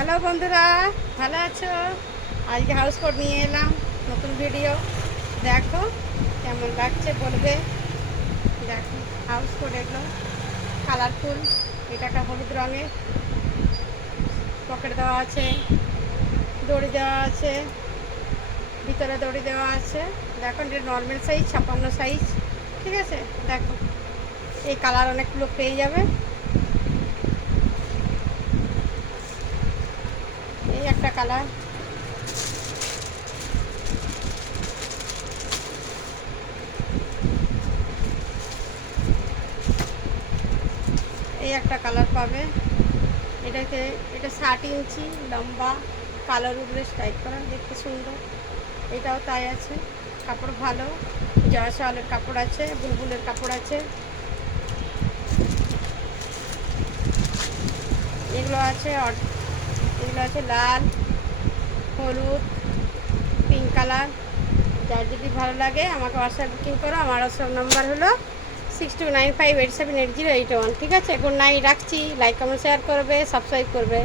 Hello বন্ধুরা, ভালো আছো? আজকে হাউস কোট নিয়ে এলাম, নতুন ভিডিও। দেখো কেমন লাগছে বলবে। দেখো হাউস কোট এগুলো কালারফুল। এটা একটা হলুদ রঙের, পকেট দেওয়া আছে, দড়ি দেওয়া আছে, ভিতরে দড়ি দেওয়া আছে। দেখো এটা নর্মাল সাইজ, 56 সাইজ। ঠিক আছে, দেখো এই কালার অনেকগুলো পেয়ে যাবে। এই একটা কালার, এই একটা কালার পাবে। এটাতে এটা 60 ইঞ্চি লম্বা, কালোর উপরে স্ট্রাইক করা, দেখতে সুন্দর। এটাও তাই আছে, কাপড় ভালো, জয়সওয়ালের কাপড় আছে, বুলবুলের কাপড় আছে। এগুলো আছে এগুলো আছে লাল, হলুদ, পিঙ্ক কালার। যার যদি ভালো লাগে আমাকে হোয়াটসঅ্যাপ বুকিং করো। আমার হোয়াটসঅ্যাপ নাম্বার হলো 6295878081। ঠিক আছে, গুড নাইট, রাখছি। লাইক কমেন্ট শেয়ার করবে, সাবস্ক্রাইব করবে।